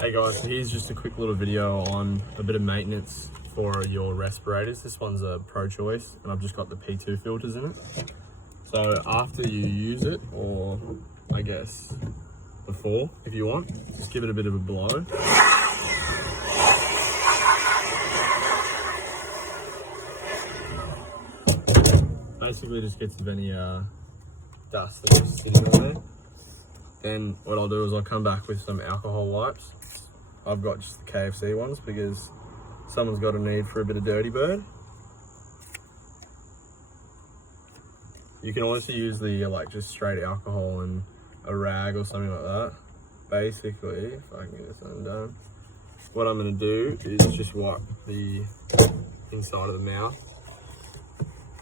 Hey guys, so here's just a quick little video on a bit of maintenance for your respirators. This one's a Pro Choice and I've just got the P2 filters in it. So after you use it, or I guess before, if you want, just give it a bit of a blow. Basically just gets rid of any dust that's just sitting on there. Then what I'll do is I'll come back with some alcohol wipes. I've got just the KFC ones because someone's got a need for a bit of dirty bird. You can also use the just straight alcohol and a rag or something like that. Basically, if I can get this undone, what I'm going to do is just wipe the inside of the mouth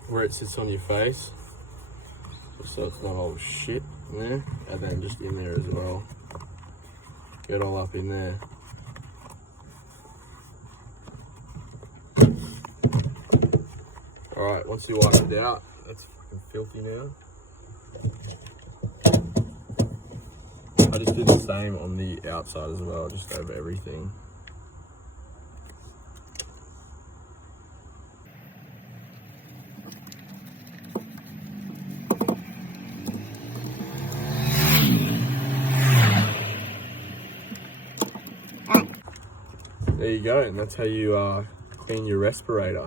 where it sits on your face, just so it's not all shit in there, and then just in there as well. Get all up in there. Alright, once you wipe it out, that's fucking filthy now. I just do the same on the outside as well, just over everything. There you go, and that's how you clean your respirator.